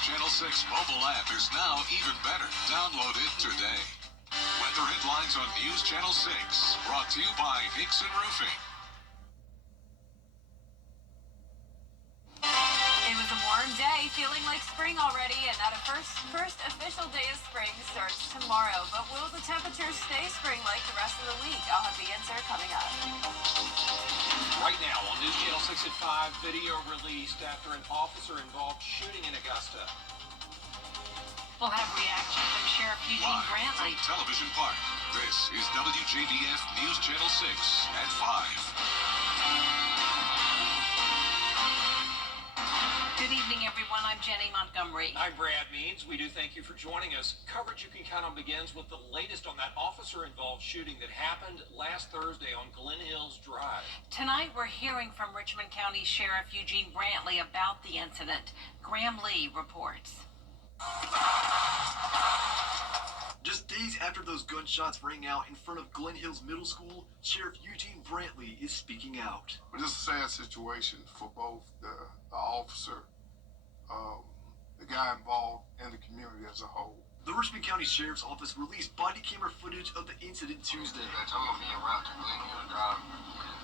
Channel 6 mobile app is now even better. Download it today. Weather headlines on News Channel 6, brought to you by Nixon Roofing. It was a warm day, feeling like spring already, and that first official day of spring starts tomorrow. But will the temperatures stay spring-like the rest of the week? I'll have the answer coming up. Right now on News Channel 6 at 5, video released after an officer-involved shooting in Augusta. We'll have reaction from Sheriff Eugene Live Brantley. from Television Park, this is WJBF News Channel 6 at 5. Good evening, everyone. I'm Jenny Montgomery. I'm Brad Means. We do thank you for joining us. Coverage you can count on begins with the latest on that officer-involved shooting that happened last Thursday on Glen Hills Drive. Tonight, we're hearing from Richmond County Sheriff Eugene Brantley about the incident. Graham Lee reports. Just days after those gunshots rang out in front of Glen Hills Middle School, Sheriff Eugene Brantley is speaking out. Well, this is a sad situation for both the officer, the guy involved, and the community as a whole. The Richmond County Sheriff's Office released body camera footage of the incident Tuesday. They told me en route to Glen Hill Drive,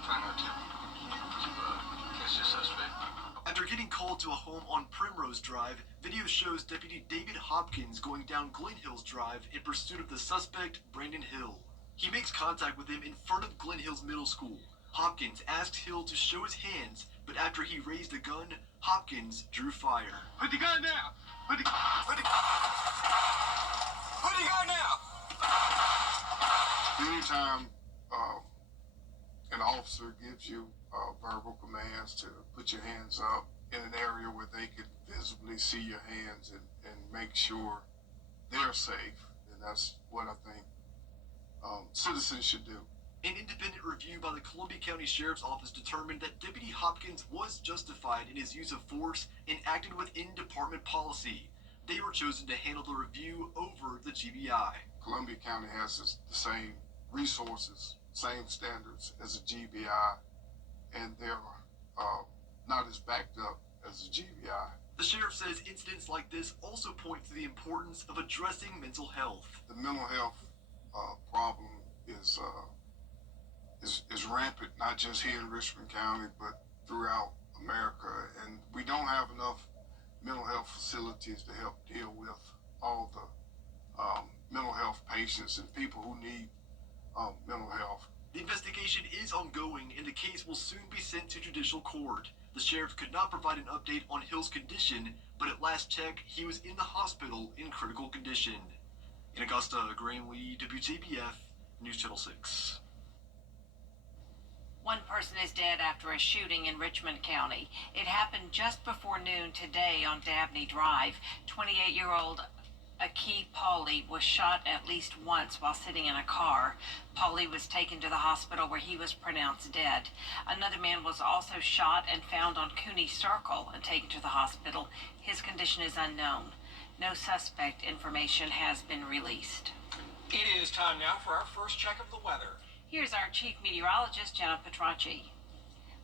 trying to catch the suspect. After getting called to a home on Primrose Drive, video shows Deputy David Hopkins going down Glen Hills Drive in pursuit of the suspect, Brandon Hill. He makes contact with him in front of Glen Hills Middle School. Hopkins asked Hill to show his hands, but after he raised a gun, Hopkins drew fire. Put the gun down! Put the gun down! Anytime an officer gives you verbal commands to put your hands up in an area where they could visibly see your hands and make sure they're safe, and that's what I think citizens should do. An independent review by the Columbia County Sheriff's Office determined that Deputy Hopkins was justified in his use of force and acted within department policy. They were chosen to handle the review over the GBI. Columbia County has the same resources, same standards as a GBI, and they're not as backed up as a GBI. The sheriff says incidents like this also point to the importance of addressing mental health. The mental health problem is rampant, not just here in Richmond County, but throughout America. And we don't have enough mental health facilities to help deal with all the mental health patients and people who need mental health. The investigation is ongoing and the case will soon be sent to judicial court. The sheriff could not provide an update on Hill's condition, but at last check, he was in the hospital in critical condition. In Augusta, Graham Lee, WJBF, News Channel 6. One person is dead after a shooting in Richmond County. It happened just before noon today on Dabney Drive. 28-year-old Aki Pauley was shot at least once while sitting in a car. Pauley was taken to the hospital where he was pronounced dead. Another man was also shot and found on Cooney Circle and taken to the hospital. His condition is unknown. No suspect information has been released. It is time now for our first check of the weather. Here's our chief meteorologist, Jenna Petracci.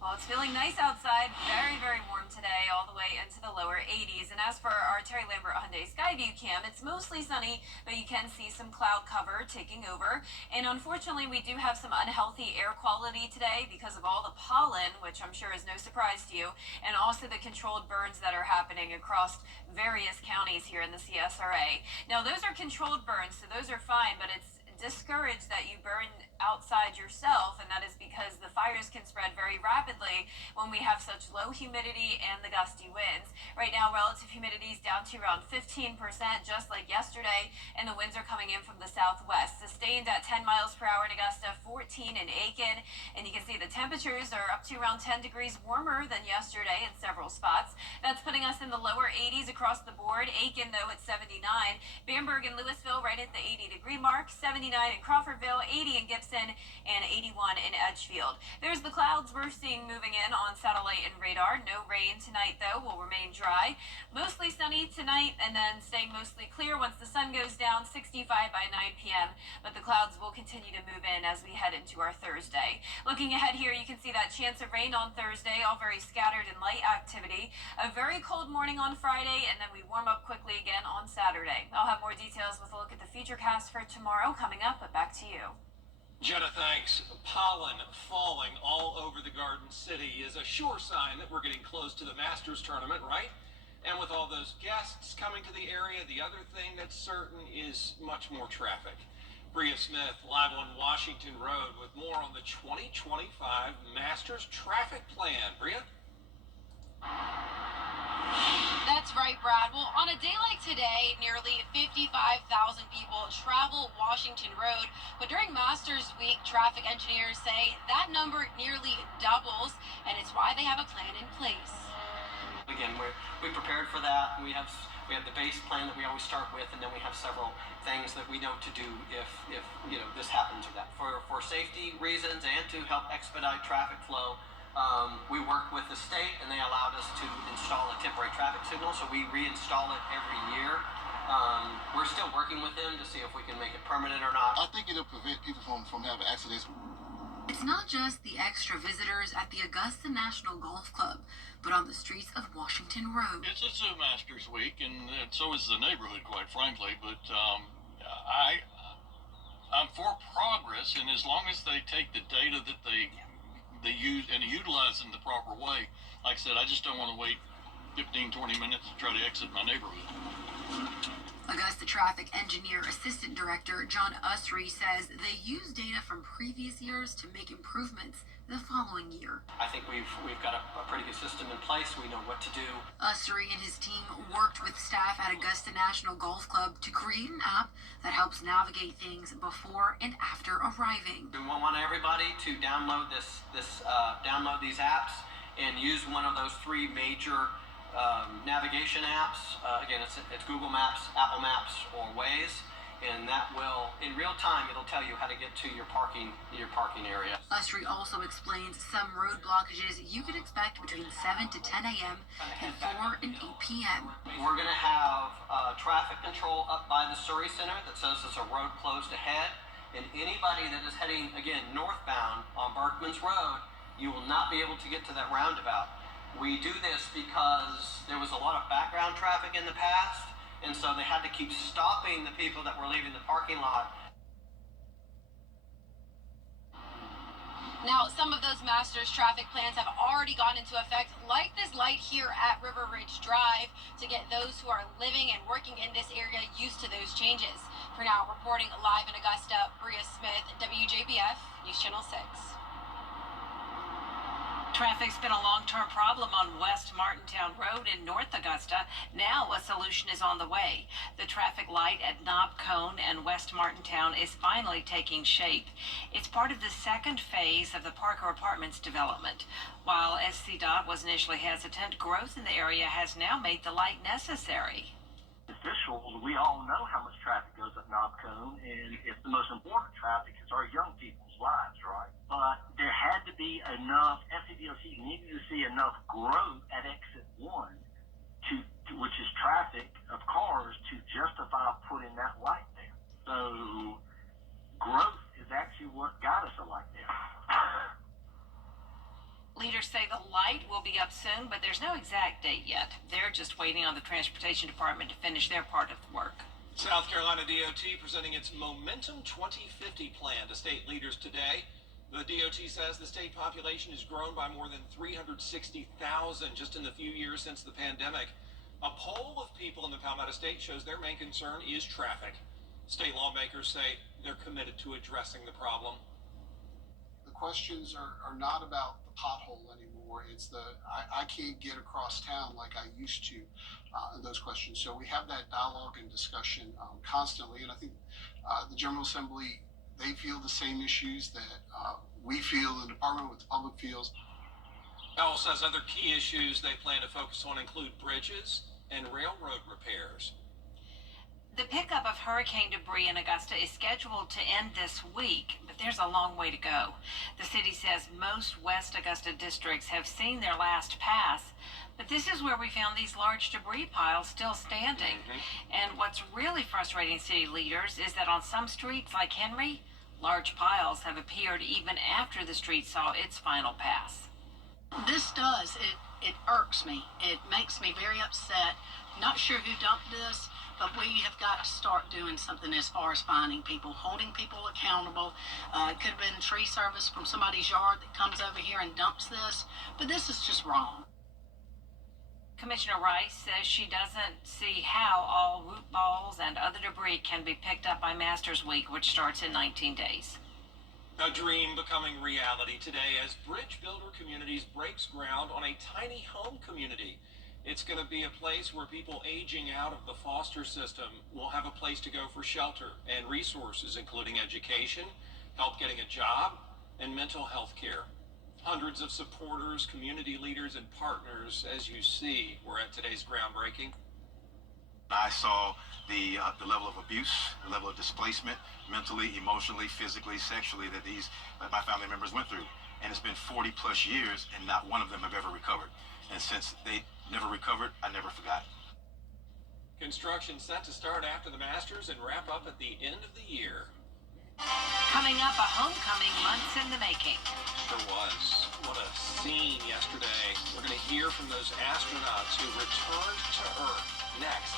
Well, it's feeling nice outside. Very, very warm today, all the way into the lower 80s. And as for our Terry Lambert Hyundai Skyview cam, it's mostly sunny, but you can see some cloud cover taking over. And unfortunately, we do have some unhealthy air quality today because of all the pollen, which I'm sure is no surprise to you, and also the controlled burns that are happening across various counties here in the CSRA. Now, those are controlled burns, so those are fine, but it's discouraged that you burn outside yourself, and that is because the fires can spread very rapidly when we have such low humidity and the gusty winds. Right now, relative humidity is down to around 15%, just like yesterday, and the winds are coming in from the southwest, sustained at 10 miles per hour in Augusta, 14 in Aiken, and you can see the temperatures are up to around 10 degrees warmer than yesterday in several spots. That's putting us in the lower 80s across the board. Aiken, though, at 79. Bamberg and Louisville right at the 80-degree mark, 79 in Crawfordville, 80 in Gibson, Jefferson and 81 in Edgefield. There's the clouds we're seeing moving in on satellite and radar. No rain tonight, though. Will remain dry. Mostly sunny tonight and then staying mostly clear once the sun goes down, 65 by 9 p.m. But the clouds will continue to move in as we head into our Thursday. Looking ahead here, you can see that chance of rain on Thursday, all very scattered and light activity. A very cold morning on Friday, and then we warm up quickly again on Saturday. I'll have more details with a look at the futurecast for tomorrow coming up, but back to you. Jenna, thanks. Pollen falling all over the Garden City is a sure sign that we're getting close to the Masters tournament, right? And with all those guests coming to the area, the other thing that's certain is much more traffic. Bria Smith, live on Washington Road with more on the 2025 Masters traffic plan. Bria? That's right, Brad. Well, on a day like today, nearly 55,000 people travel Washington Road. But during Masters Week, traffic engineers say that number nearly doubles, and it's why they have a plan in place. Again, we prepared for that. We have the base plan that we always start with, and then we have several things that we know to do if this happens or that. For safety reasons and to help expedite traffic flow, we worked with the state, and they allowed us to install a temporary traffic signal, so we reinstall it every year. We're still working with them to see if we can make it permanent or not. I think it'll prevent people from having accidents. It's not just the extra visitors at the Augusta National Golf Club, but on the streets of Washington Road. It's a Masters Week, and so is the neighborhood, quite frankly. But I'm for progress, and as long as they take the data that they use and utilize in the proper way, like I said, I just don't want to wait 15, 20 minutes to try to exit my neighborhood. Augusta Traffic Engineer Assistant Director John Usry says they use data from previous years to make improvements the following year. I think we've got a pretty good system in place. We know what to do. Usry and his team worked with staff at Augusta National Golf Club to create an app that helps navigate things before and after arriving. We want everybody to download download these apps and use one of those three major navigation apps. Again, it's Google Maps, Apple Maps, or Waze, and that will, in real time, it'll tell you how to get to your parking area. Usry also explains some road blockages you could expect between 7 to 10 a.m. and 4 and 8 p.m. We're going to have traffic control up by the Surrey Center that says there's a road closed ahead, and anybody that is heading, again, northbound on Berkman's Road, you will not be able to get to that roundabout. We do this because there was a lot of background traffic in the past, and so they had to keep stopping the people that were leaving the parking lot. Now, some of those Masters traffic plans have already gone into effect, like this light here at River Ridge Drive, to get those who are living and working in this area used to those changes. For now, reporting live in Augusta, Bria Smith, WJBF, News Channel 6. Traffic's been a long-term problem on West Martintown Road in North Augusta. Now a solution is on the way. The traffic light at Knob Cone and West Martintown is finally taking shape. It's part of the second phase of the Parker Apartments development. While SCDOT was initially hesitant, growth in the area has now made the light necessary. Officials, we all know how much traffic goes at Knob Cone, and if the most important traffic is our young people's lives, right? But there had to be enough, SCDOT needed to see enough growth at exit 1, which is traffic of cars, to justify putting that light there. So growth is actually what got us a light there. Leaders say the light will be up soon, but there's no exact date yet. They're just waiting on the Transportation Department to finish their part of the work. South Carolina DOT presenting its Momentum 2050 plan to state leaders today. The DOT says the state population has grown by more than 360,000 just in the few years since the pandemic. A poll of people in the Palmetto State shows their main concern is traffic. State lawmakers say they're committed to addressing the problem. The questions are not about the pothole anymore. It's I can't get across town like I used to, those questions. So we have that dialogue and discussion constantly, and I think the General Assembly, they feel the same issues that we feel, the department, what the public feels. Powell says other key issues they plan to focus on include bridges and railroad repairs. The pickup of hurricane debris in Augusta is scheduled to end this week, but there's a long way to go. The city says most West Augusta districts have seen their last pass, but this is where we found these large debris piles still standing. And what's really frustrating city leaders is that on some streets like Henry, large piles have appeared even after the street saw its final pass. It irks me. It makes me very upset. Not sure who dumped this, but we have got to start doing something as far as finding people, holding people accountable. It could have been tree service from somebody's yard that comes over here and dumps this, but this is just wrong. Commissioner Rice says she doesn't see how all root balls and other debris can be picked up by Masters Week, which starts in 19 days. A dream becoming reality today as Bridge Builder Communities breaks ground on a tiny home community. It's going to be a place where people aging out of the foster system will have a place to go for shelter and resources, including education, help getting a job, and mental health care. Hundreds of supporters, community leaders, and partners, as you see, were at today's groundbreaking. I saw the level of abuse, the level of displacement, mentally, emotionally, physically, sexually, that my family members went through. And it's been 40 plus years, and not one of them have ever recovered. And since they never recovered, I never forgot. Construction set to start after the Masters and wrap up at the end of the year. Coming up, a homecoming months in the making. Sure was. What a scene yesterday. We're going to hear from those astronauts who returned to Earth next.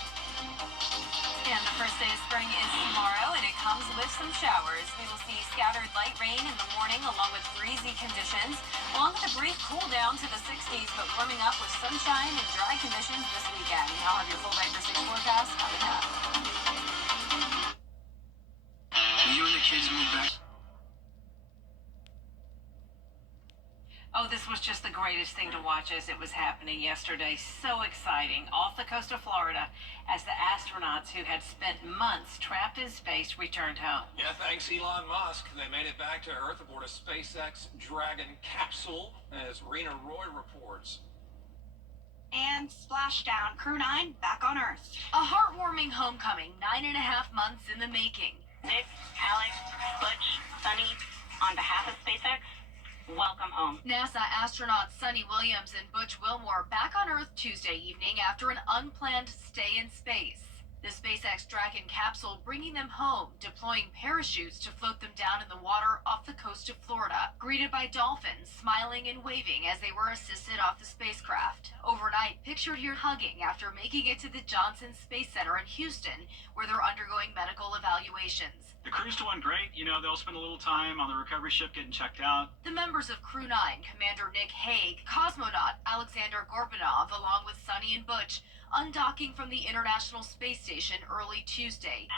And the first day of spring is tomorrow, and it comes with some showers. We will see scattered light rain in the morning along with breezy conditions, along with a brief cool down to the 60s, but warming up with sunshine and dry conditions this weekend. I'll have your full Viper 6 forecast coming up. You and the kids move back. Oh, this was just the greatest thing to watch as it was happening yesterday. So exciting. Off the coast of Florida, as the astronauts who had spent months trapped in space returned home. Yeah, thanks Elon Musk. They made it back to Earth aboard a SpaceX Dragon capsule, as Rena Roy reports. And splashdown, Crew 9 back on Earth. A heartwarming homecoming, 9.5 months in the making. Nick, Alex, Butch, Sunny, on behalf of SpaceX, welcome home. NASA astronauts Sunny Williams and Butch Wilmore back on Earth Tuesday evening after an unplanned stay in space. The SpaceX Dragon capsule bringing them home, deploying parachutes to float them down in the water off the coast of Florida, greeted by dolphins smiling and waving as they were assisted off the spacecraft. Overnight, pictured here hugging after making it to the Johnson Space Center in Houston, where they're undergoing medical evaluations. The crew's doing great. You know, they'll spend a little time on the recovery ship getting checked out. The members of Crew 9, Commander Nick Hague, cosmonaut Alexander Gorbanov, along with Sunny and Butch, undocking from the International Space Station early Tuesday.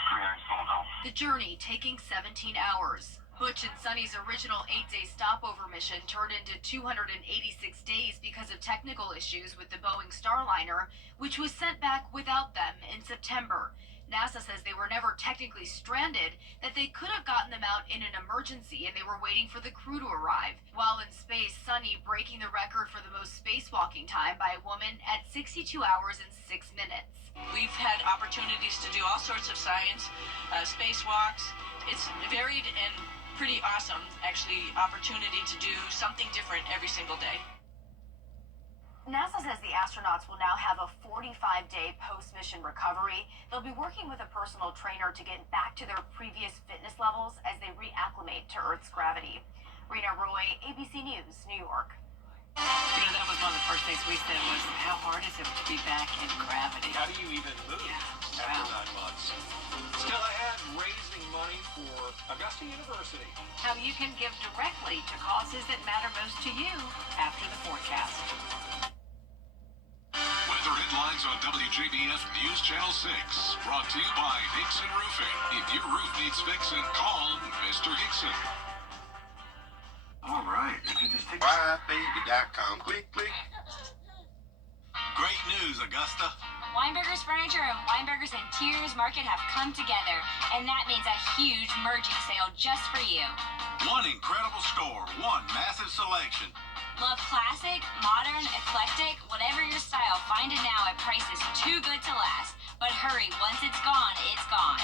The journey taking 17 hours. Butch and Sunny's original 8-day stopover mission turned into 286 days because of technical issues with the Boeing Starliner, which was sent back without them in September. NASA says they were never technically stranded, that they could have gotten them out in an emergency and they were waiting for the crew to arrive. While in space, Sunny breaking the record for the most spacewalking time by a woman at 62 hours and 6 minutes. We've had opportunities to do all sorts of science, spacewalks. It's varied and pretty awesome, actually, opportunity to do something different every single day. NASA says the astronauts will now have a 45-day post-mission recovery. They'll be working with a personal trainer to get back to their previous fitness levels as they reacclimate to Earth's gravity. Rena Roy, ABC News, New York. You know, that was one of the first things we said was, how hard is it to be back in gravity? How do you even move after 9 months? Still ahead, raising money for Augusta University. How you can give directly to causes that matter most to you after the forecast. Weather headlines on WJBF News Channel 6. Brought to you by Hickson Roofing. If your roof needs fixing, call Mr. Hickson. All right. If you just take WJBF.com. Click, click. Great news, Augusta. Weinberger's Furniture and Weinberger's Interiors Market have come together, and that means a huge merging sale just for you. One incredible store, one massive selection. Love classic, modern, eclectic, whatever your style, find it now at prices too good to last. But hurry, once it's gone, it's gone.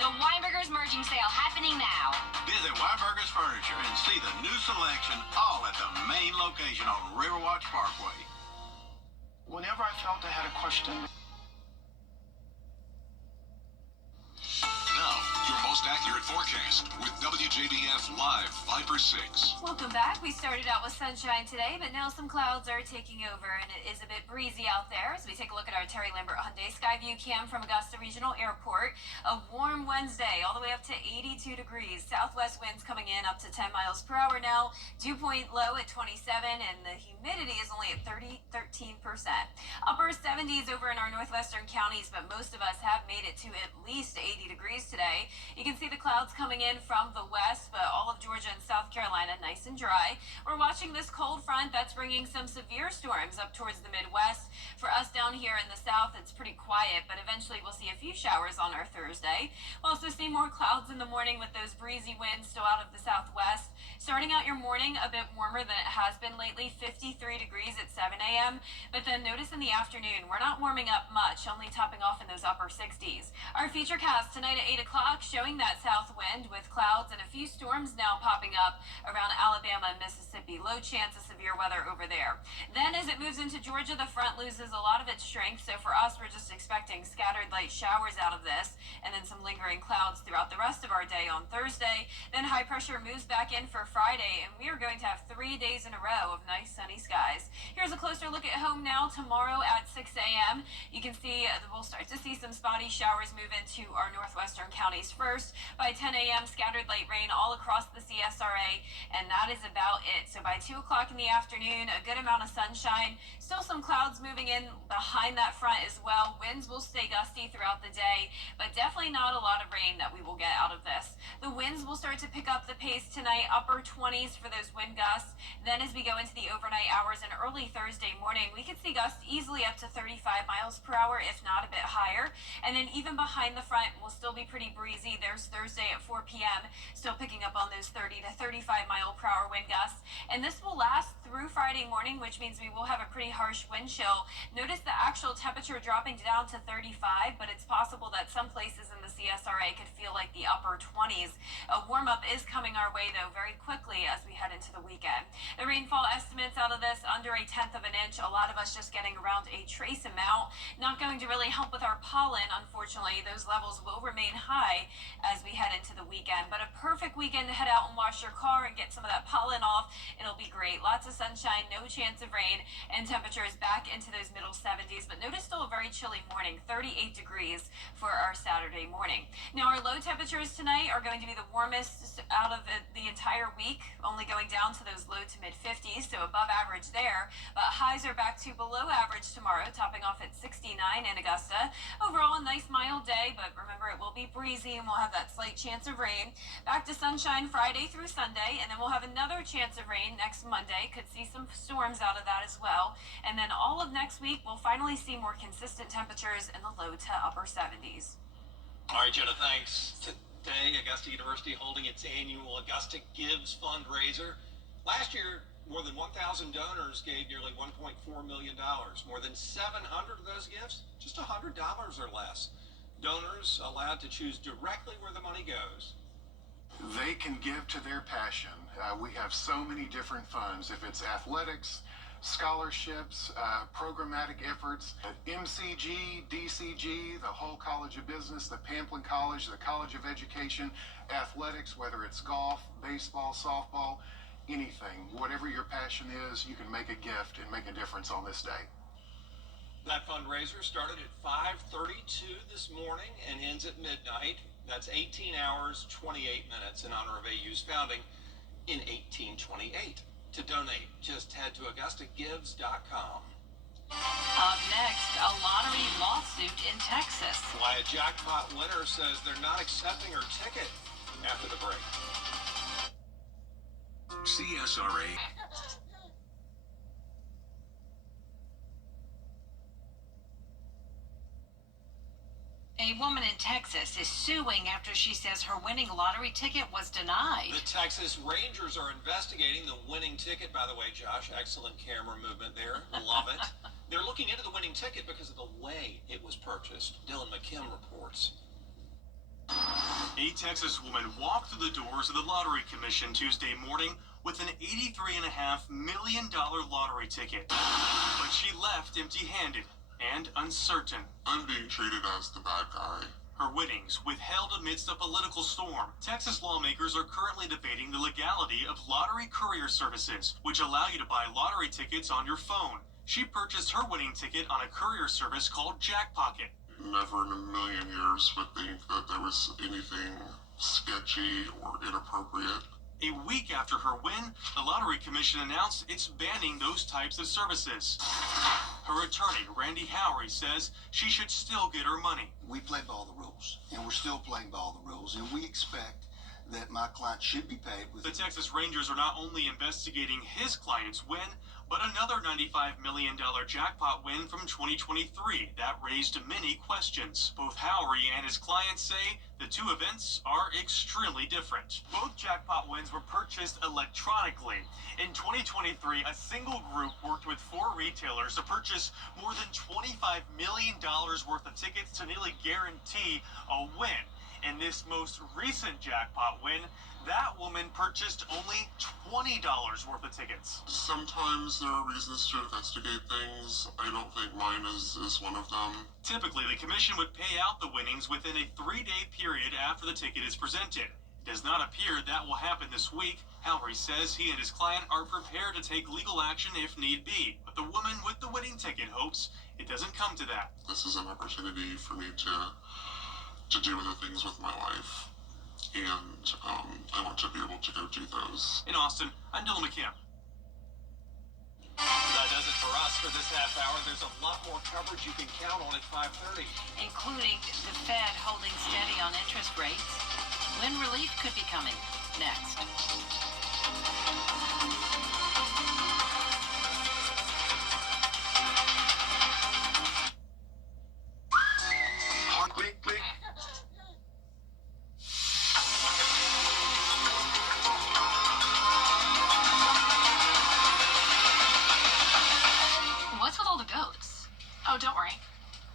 The Weinberger's merging sale happening now. Visit Weinberger's Furniture and see the new selection all at the main location on Riverwatch Parkway. Whenever I felt I had a question. Now, your most accurate forecast with WJBF Live 5/6. Welcome back. We started out with sunshine today, but now some clouds are taking over, and it is a bit breezy out there as we take a look at our Terry Lambert Hyundai Skyview cam from Augusta Regional Airport. A warm Wednesday, all the way up to 82 degrees. Southwest winds coming in up to 10 miles per hour now. Dew point low at 27, and the humidity is only at 13%. Upper 70s over in our northwestern counties, but most of us have made it to at least 80 degrees today. You can see the clouds coming in from the west, but all of Georgia and South Carolina nice and dry. We're watching this cold front that's bringing some severe storms up towards the Midwest. For us down here in the south, it's pretty quiet, but eventually we'll see a few showers on our Thursday. We'll also see more clouds in the morning with those breezy winds still out of the southwest. Starting out your morning a bit warmer than it has been lately, 53 degrees at 7 a.m. But then notice in the afternoon, we're not warming up much, only topping off in those upper 60s. Our feature cast tonight at 8 o'clock showing that south wind with clouds and a few storms now popping up around Alabama and Mississippi. Low chance of severe weather over there. Then as it moves into Georgia, the front loses a lot of its strength. So for us, we're just expecting scattered light showers out of this and then some lingering clouds throughout the rest of our day on Thursday. Then high pressure moves back in for Friday, and we are going to have 3 days in a row of nice sunny skies. Here's a closer look at home now. Tomorrow at 6 a.m. you can see we'll start to see some spotty showers move into our northwestern counties first. By 10 a.m. scattered light rain all across the CSRA, and that is about it. So by 2 o'clock in the afternoon, a good amount of sunshine. Still some clouds moving in behind that front as well. Winds will stay gusty throughout the day, but definitely not a lot of rain that we will get out of this. The winds will start to pick up the pace tonight, upper 20s for those wind gusts. Then as we go into the overnight hours and early Thursday morning, we could see gusts easily up to 35 miles per hour, if not a bit higher. And then even behind the front will still be pretty breezy. There's Thursday at 4 p.m. still picking up on those 30 to 35 mile per hour wind gusts. And this will last through Friday morning, which means we will have a pretty harsh wind chill. Notice the actual temperature dropping down to 35, but it's possible that some places in the CSRA could feel like the upper 20s. A warm up is coming our way though very quickly as we head into the weekend. The rainfall estimates out of this under 1/10 of an inch. A lot of us just getting around a trace amount. Not going to really help with our pollen, unfortunately. Those levels will remain high as we head into the weekend, but a perfect weekend to head out and wash your car and get some of that pollen off. It'll be great. Lots of sunshine, no chance of rain, and temperatures back into those middle 70s, but notice still a very chilly morning, 38 degrees for our Saturday morning. Now our low temperatures tonight are going to be the warmest out of the entire week, only going down to those low to mid 50s, so above average there, but highs are back to below average tomorrow, topping off at 69 in Augusta. Overall a nice mild day, but remember it will be breezy and we'll have that slight chance of rain. Back to sunshine Friday through Sunday, and then we'll have another chance of rain next Monday. Could see some storms out of that as well. And then all of next week, we'll finally see more consistent temperatures in the low to upper 70s. All right, Jenna, thanks. Today, Augusta University holding its annual Augusta Gives fundraiser. Last year, more than 1,000 donors gave nearly $1.4 million. More than 700 of those gifts, just $100 or less. Donors allowed to choose directly where the money goes. They can give to their passion. We have so many different funds. If it's athletics, scholarships, programmatic efforts, MCG, DCG, the whole College of Business, the Pamplin College, the College of Education, athletics, whether it's golf, baseball, softball, anything. Whatever your passion is, you can make a gift and make a difference on this day. That fundraiser started at 5:32 this morning and ends at midnight. That's 18 hours, 28 minutes in honor of AU's founding in 1828. To donate, just head to AugustaGives.com. Up next, a lottery lawsuit in Texas. Why a jackpot winner says they're not accepting her ticket after the break. CSRA. A woman in Texas is suing after she says her winning lottery ticket was denied. The Texas Rangers are investigating the winning ticket, by the way, Josh. Excellent camera movement there. Love it. They're looking into the winning ticket because of the way it was purchased. Dylan McKim reports. A Texas woman walked through the doors of the Lottery Commission Tuesday morning with an $83.5 million lottery ticket. But she left empty-handed and uncertain. I'm being treated as the bad guy. Her winnings withheld amidst a political storm. Texas lawmakers are currently debating the legality of lottery courier services, which allow you to buy lottery tickets on your phone. She purchased her winning ticket on a courier service called Jackpocket. Never in a million years would think that there was anything sketchy or inappropriate. A week after her win, the Lottery Commission announced it's banning those types of services. Her attorney, Randy Howery, says she should still get her money. We play by all the rules, and we're still playing by all the rules, and we expect that my client should be paid with... The Texas Rangers are not only investigating his client's win, but another $95 million jackpot win from 2023 that raised many questions. Both Howery and his client say the two events are extremely different. Both jackpot wins were purchased electronically. In 2023, a single group worked with 4 retailers to purchase more than $25 million worth of tickets to nearly guarantee a win. In this most recent jackpot win, that woman purchased only $20 worth of tickets. Sometimes there are reasons to investigate things. I don't think mine is one of them. Typically, the commission would pay out the winnings within a 3-day period after the ticket is presented. It does not appear that will happen this week. Howery says he and his client are prepared to take legal action if need be, but the woman with the winning ticket hopes it doesn't come to that. This is an opportunity for me to do other things with my life. And I want to be able to go do those. In Austin, I'm Dylan McKim. That does it for us for this half hour. There's a lot more coverage you can count on at 5:30. Including the Fed holding steady on interest rates. When relief could be coming next. Click, click. What's with all the goats? Oh, don't worry.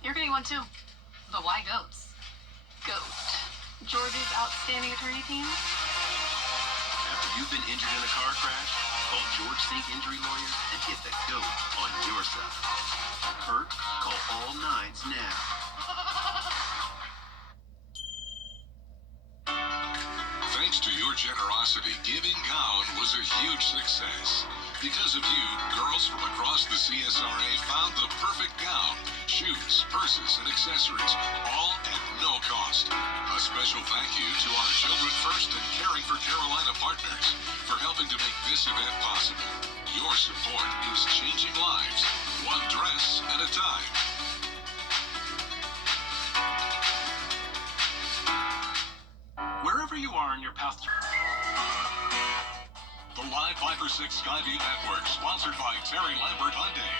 You're getting one too. But why goats? Goat. George's outstanding attorney team? After you've been injured in a car crash, call George Sink Injury Lawyers and get the GOAT on your side. Hurt? Call all 9s now. Thanks to your generosity, Giving Gown was a huge success. Because of you, girls from across the CSRA found the perfect gown, shoes, purses, and accessories, all at no cost. A special thank you to our Children First and Caring for Carolina partners for helping to make this event possible. Your support is changing lives, one dress at a time. Wherever you are in your path. The Live 5-6 Skyview Network, sponsored by Terry Lambert Hyundai.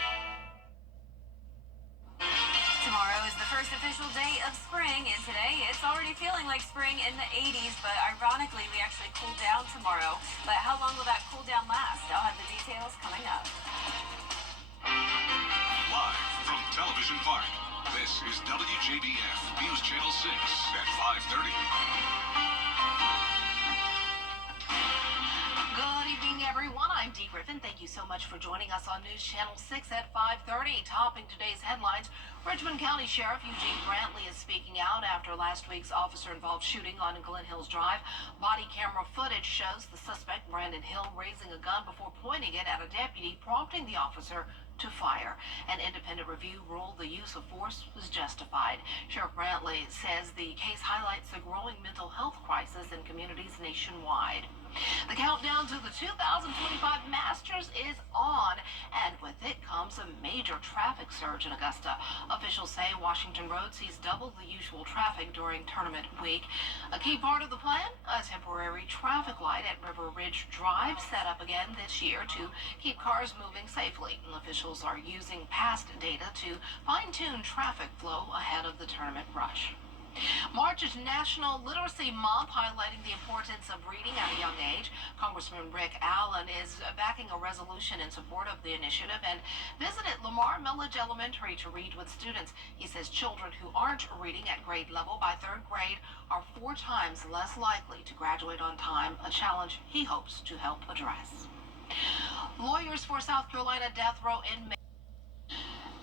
Tomorrow is the first official day of spring, and today it's already feeling like spring in the 80s, but ironically, we actually cool down tomorrow. But how long will that cool down last? I'll have the details coming up. Live from Television Park, this is WJBF News Channel 6 at 5:30. Good evening, everyone. I'm Dee Griffin. Thank you so much for joining us on News Channel 6 at 5:30. Topping today's headlines, Richmond County Sheriff Eugene Brantley is speaking out after last week's officer-involved shooting on Glen Hills Drive. Body camera footage shows the suspect, Brandon Hill, raising a gun before pointing it at a deputy, prompting the officer to fire. An independent review ruled the use of force was justified. Sheriff Brantley says the case highlights the growing mental health crisis in communities nationwide. The countdown to the 2025 Masters is on, and with it comes a major traffic surge in Augusta. Officials say Washington Road sees double the usual traffic during tournament week. A key part of the plan, a temporary traffic light at River Ridge Drive set up again this year to keep cars moving safely. Officials are using past data to fine-tune traffic flow ahead of the tournament rush. March is National Literacy Month, highlighting the importance of reading at a young age. Congressman Rick Allen is backing a resolution in support of the initiative and visited Lamar Millage Elementary to read with students. He says children who aren't reading at grade level by third grade are 4 times less likely to graduate on time, a challenge he hopes to help address. Lawyers for South Carolina death row inmates.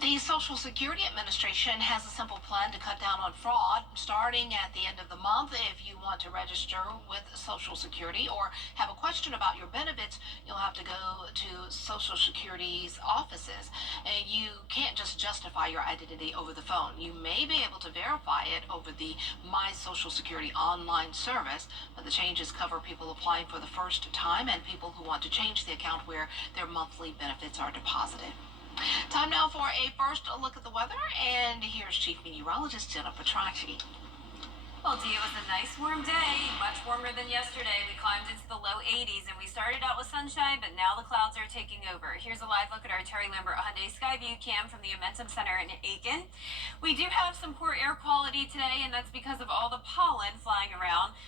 The Social Security Administration has a simple plan to cut down on fraud. Starting at the end of the month, if you want to register with Social Security or have a question about your benefits, you'll have to go to Social Security's offices. And you can't just justify your identity over the phone. You may be able to verify it over the My Social Security online service, but the changes cover people applying for the first time and people who want to change the account where their monthly benefits are deposited. Time now for a first look at the weather, and here's Chief Meteorologist Jenna Petracci. Well, Dee, it was a nice warm day, much warmer than yesterday. We climbed into the low 80s, and we started out with sunshine, but now the clouds are taking over. Here's a live look at our Terry Lambert Hyundai Skyview cam from the Amentum Center in Aiken. We do have some poor air quality today, and that's because of all the pollen flying around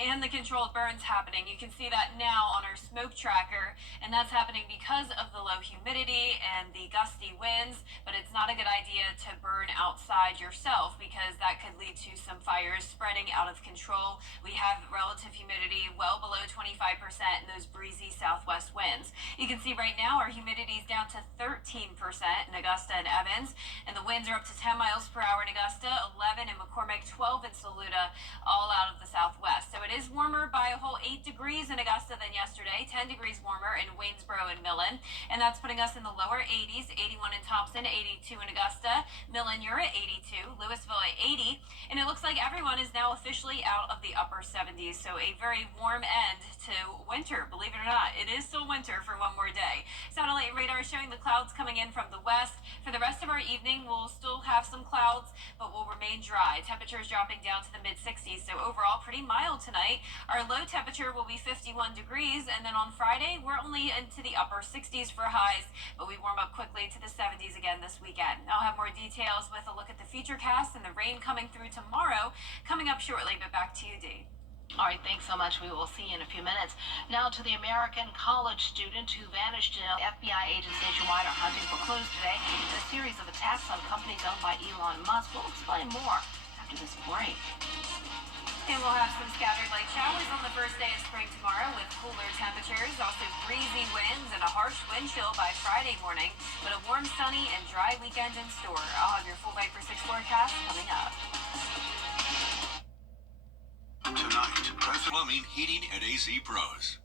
and the controlled burns happening. You can see that now on our smoke tracker, and that's happening because of the low humidity and the gusty winds, but it's not a good idea to burn outside yourself because that could lead to some fires spreading out of control. We have relative humidity well below 25% and those breezy southwest winds. You can see right now our humidity is down to 13% in Augusta and Evans, and the winds are up to 10 miles per hour in Augusta, 11 in McCormick, 12 in Saluda, all out of the southwest. So it is warmer by a whole 8 degrees in Augusta than yesterday, 10 degrees warmer in Waynesboro and Millen, and that's putting us in the lower 80s, 81 in Thompson, 82 in Augusta. Millen, you're at 82, Louisville at 80, and it looks like everyone is now officially out of the upper 70s, so a very warm end to winter, believe it or not. It is still winter for one more day. Satellite radar showing the clouds coming in from the west. For the rest of our evening, we'll still have some clouds, but will remain dry. Temperatures dropping down to the mid-60s, so overall pretty mild tonight. Our low temperature will be 51 degrees, and then on Friday, we're only into the upper 60s for highs, but we warm up quickly to the 70s again this weekend. I'll have more details with a look at the futurecast and the rain coming through tomorrow coming up shortly, but back to you, Dee. All right, thanks so much. We will see you in a few minutes. Now to the American college student who vanished. FBI agents nationwide are hunting for clues today in a series of attacks on companies owned by Elon Musk. We'll explain more after this break. And we'll have some scattered light showers on the first day of spring tomorrow with cooler temperatures, also breezy winds and a harsh wind chill by Friday morning, but a warm, sunny, and dry weekend in store. I'll have your full Viper 6 forecast coming up. Tonight, plumbing, heating, and AC pros.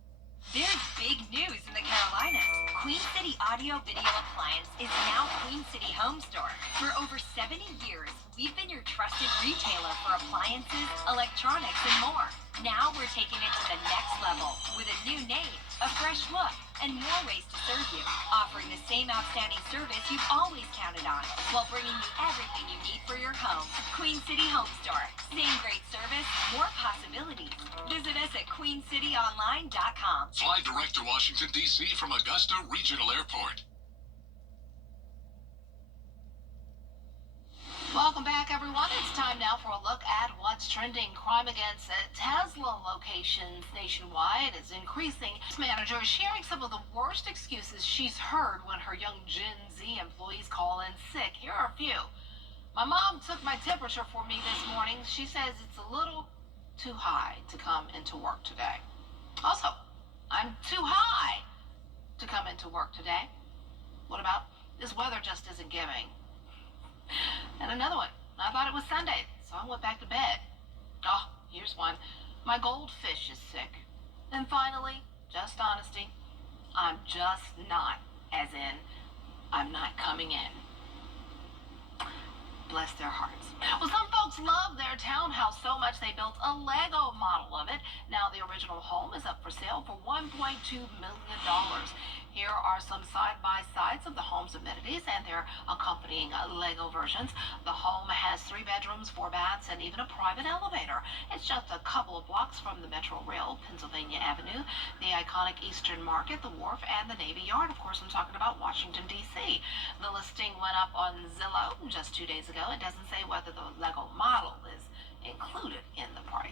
There's big news in the Carolinas. Queen City Audio Video Appliance is now Queen City Home Store. For over 70 years, we've been your trusted retailer for appliances, electronics, and more. Now we're taking it to the next level with a new name, a fresh look, and more ways to serve you, offering the same outstanding service you've always counted on, while bringing you everything you need for your home. Queen City Home Store. Same great service, more possibilities. Visit us at queencityonline.com. Fly direct to Washington, D.C. from Augusta Regional Airport. Welcome back, everyone. It's time now for a look at what's trending. Crime against Tesla locations nationwide is increasing. This manager is sharing some of the worst excuses she's heard when her young Gen Z employees call in sick. Here are a few. My mom took my temperature for me this morning. She says it's a little too high to come into work today. Also, I'm too high to come into work today. What about this weather just isn't giving? And another one. I thought it was Sunday, so I went back to bed. Oh, here's one. My goldfish is sick. And finally, just honesty. I'm just not, as in, I'm not coming in. Bless their hearts. Well, some folks love their townhouse so much they built a Lego model of it. Now the original home is up for sale for $1.2 million. Here are some side-by-sides of the home's amenities and their accompanying Lego versions. The home has 3 bedrooms, 4 baths, and even a private elevator. It's just a couple of blocks from the Metro Rail, Pennsylvania Avenue, the iconic Eastern Market, the Wharf, and the Navy Yard. Of course, I'm talking about Washington, D.C. The listing went up on Zillow just 2 days ago. It doesn't say whether the Lego model is included in the price.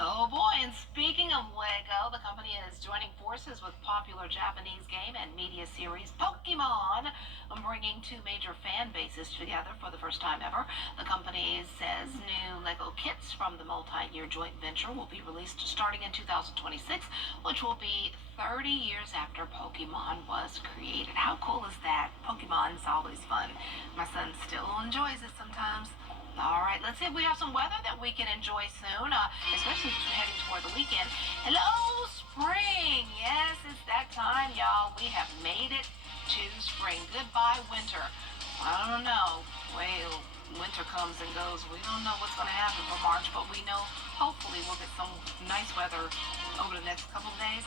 Oh boy, and speaking of Lego, the company is joining forces with popular Japanese game and media series Pokemon, bringing two major fan bases together for the first time ever. The company says new Lego kits from the multi-year joint venture will be released starting in 2026, which will be 30 years after Pokemon was created. How cool is that? Pokemon's always fun. My son still enjoys it sometimes. All right, let's see if we have some weather that we can enjoy soon, especially heading toward the weekend. Hello, spring. Yes, it's that time, y'all. We have made it to spring. Goodbye, winter. I don't know. Well, winter comes and goes. We don't know what's going to happen for March, but we know hopefully we'll get some nice weather over the next couple of days.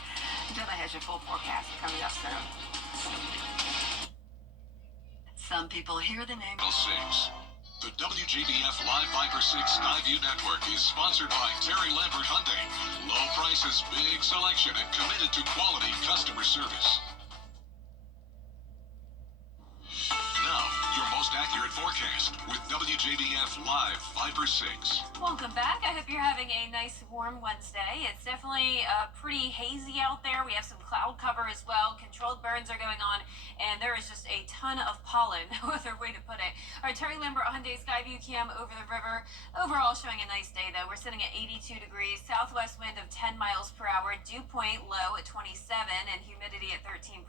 Dilla has your full forecast coming up soon. Some people hear the name. 6. The WJBF Live Viper 6 Skyview Network is sponsored by Terry Lambert Hyundai. Low prices, big selection, and committed to quality customer service. Now, your most accurate forecast with WJBF Live Viper 6. Welcome back. I hope you're having a nice warm Wednesday. It's definitely pretty hazy out there. We have some cloud cover as well. Controlled burns are going on, and there is just a ton of pollen, no other way to put it. Our Terry Lambert Hyundai Skyview cam over the river. Overall showing a nice day though. We're sitting at 82 degrees, southwest wind of 10 miles per hour, dew point low at 27, and humidity at 13%.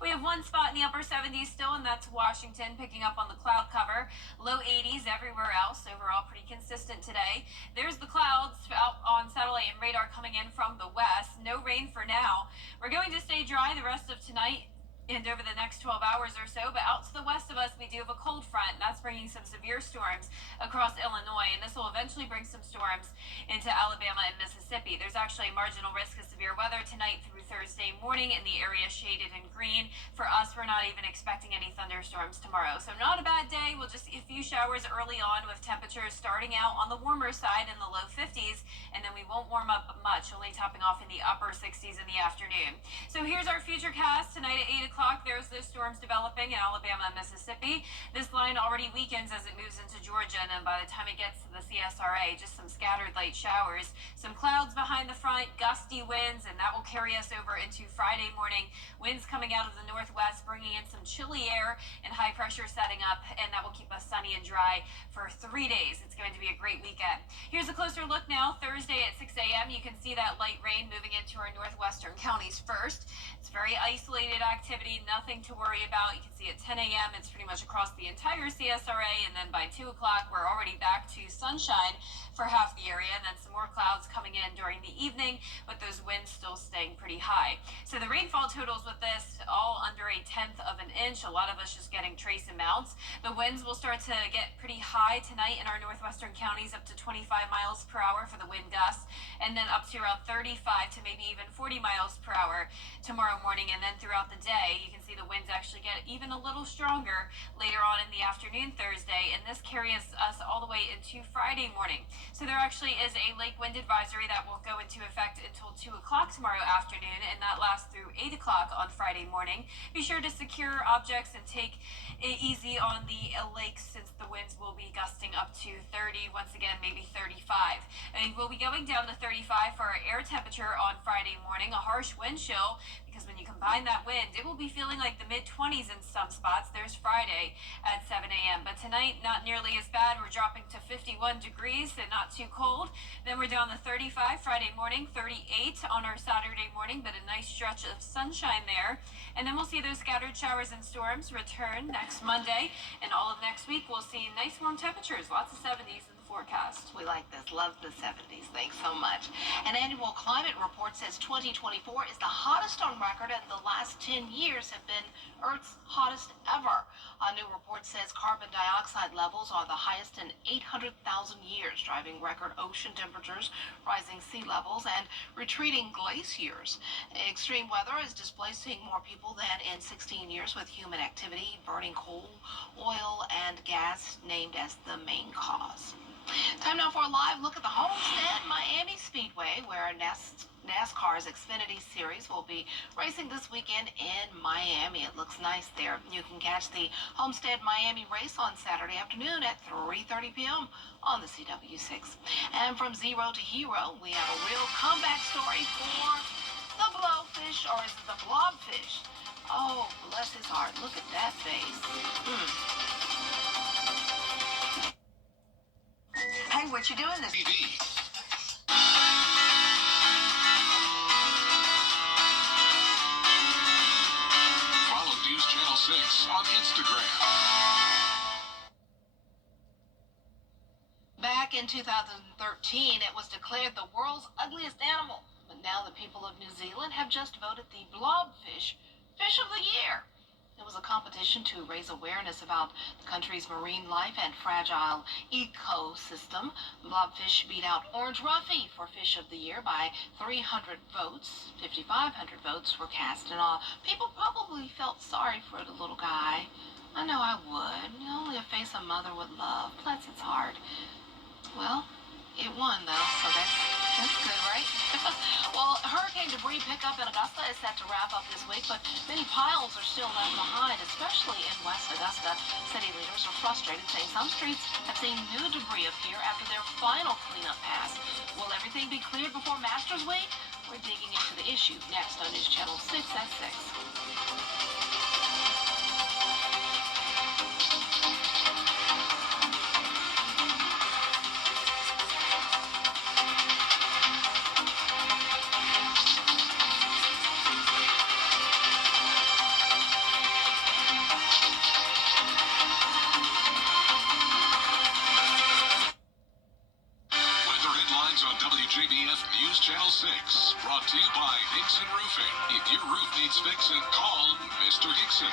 We have one spot in the upper 70s still, and that's Washington, picking up on the cloud cover. Low 80s everywhere else. Overall pretty consistent today. There's the clouds out on satellite and radar coming in from the west. No rain for now. We're going to stay dry the rest of tonight and over the next 12 hours or so, but out to the west of us we do have a cold front, and that's bringing some severe storms across Illinois, and this will eventually bring some storms into Alabama and Mississippi. There's actually a marginal risk of severe weather tonight through Thursday morning in the area shaded in green. For us, we're not even expecting any thunderstorms tomorrow, so not a bad day. We'll just see a few showers early on with temperatures starting out on the warmer side in the low 50s, and then we won't warm up much, only topping off in the upper 60s in the afternoon. So here's our future cast tonight at 8 o'clock. There's those storms developing in Alabama and Mississippi. This line already weakens as it moves into Georgia, and then by the time it gets to the CSRA, just some scattered light showers. Some clouds behind the front, gusty winds, and that will carry us over into Friday morning. Winds coming out of the northwest, bringing in some chilly air and high pressure setting up, and that will keep us sunny and dry for 3 days. It's going to be a great weekend. Here's a closer look now. Thursday at 6 a.m. You can see that light rain moving into our northwestern counties first. It's very isolated activity, nothing to worry about. You can see at 10 a.m. it's pretty much across the entire CSRA, and then by 2 o'clock we're already back to sunshine for half the area, and then some more clouds coming in during the evening, with those winds still staying pretty high. So the rainfall totals with this all under a 1/10 of an inch. A lot of us just getting trace amounts. The winds will start to get pretty high tonight in our northwestern counties, up to 25 miles per hour for the wind gusts, and then up to around 35 to maybe even 40 miles per hour tomorrow morning. And then throughout the day, you can see the winds actually get even a little stronger later on in the afternoon Thursday, and this carries us all the way into Friday morning. So there actually is a lake wind advisory that will go into effect until 2 o'clock tomorrow afternoon, and that lasts through 8 o'clock on Friday morning. Be sure to secure objects and take it easy on the lakes, since the winds will be gusting up to 30, once again maybe 35. And we'll be going down to 35 for our air temperature on Friday morning. A harsh wind chill, because when you combine that wind, it will be feeling like the mid-20s in some spots. There's Friday at 7 a.m. But tonight, not nearly as bad. We're dropping to 51 degrees, so not too cold. Then we're down to 35 Friday morning, 38 on our Saturday morning, but a nice stretch of sunshine there. And then we'll see those scattered showers and storms return next Monday. And all of next week, we'll see nice warm temperatures, lots of 70s in the forecast. We like this. Love the 70s. Thanks so much. An annual climate report says 2024 is the hottest on record, and the last 10 years have been Earth's hottest ever. A new report says carbon dioxide levels are the highest in 800,000 years, driving record ocean temperatures, rising sea levels, and retreating glaciers. Extreme weather is displacing more people than in 16 years, with human activity burning coal, oil, and gas named as the main cause. Time now for a live look at the Homestead Miami Speedway, where NASCAR's Xfinity Series will be racing this weekend in Miami. It looks nice there. You can catch the Homestead Miami race on Saturday afternoon at 3:30 p.m. on the CW6. And from zero to hero, we have a real comeback story for the blowfish, or is it the blobfish? Oh, bless his heart. Look at that face. Hey, what you doing this TV. Follow News Channel 6 on Instagram. Back in 2013, it was declared the world's ugliest animal. But now the people of New Zealand have just voted the blobfish Fish of the Year. It was a competition to raise awareness about the country's marine life and fragile ecosystem. Blobfish beat out Orange Ruffy for Fish of the Year by 300 votes. 5,500 votes were cast in all. People probably felt sorry for the little guy. I know I would. Only a face a mother would love. Bless its heart. Well, it won, though, so that's good, right? Well, hurricane debris pickup in Augusta is set to wrap up this week, but many piles are still left behind, especially in West Augusta. City leaders are frustrated, saying some streets have seen new debris appear after their final cleanup pass. Will everything be cleared before Masters Week? We're digging into the issue next on News Channel 6 at 6. On WJBF News Channel 6, brought to you by Hickson Roofing. If your roof needs fixing, call Mr. Hickson.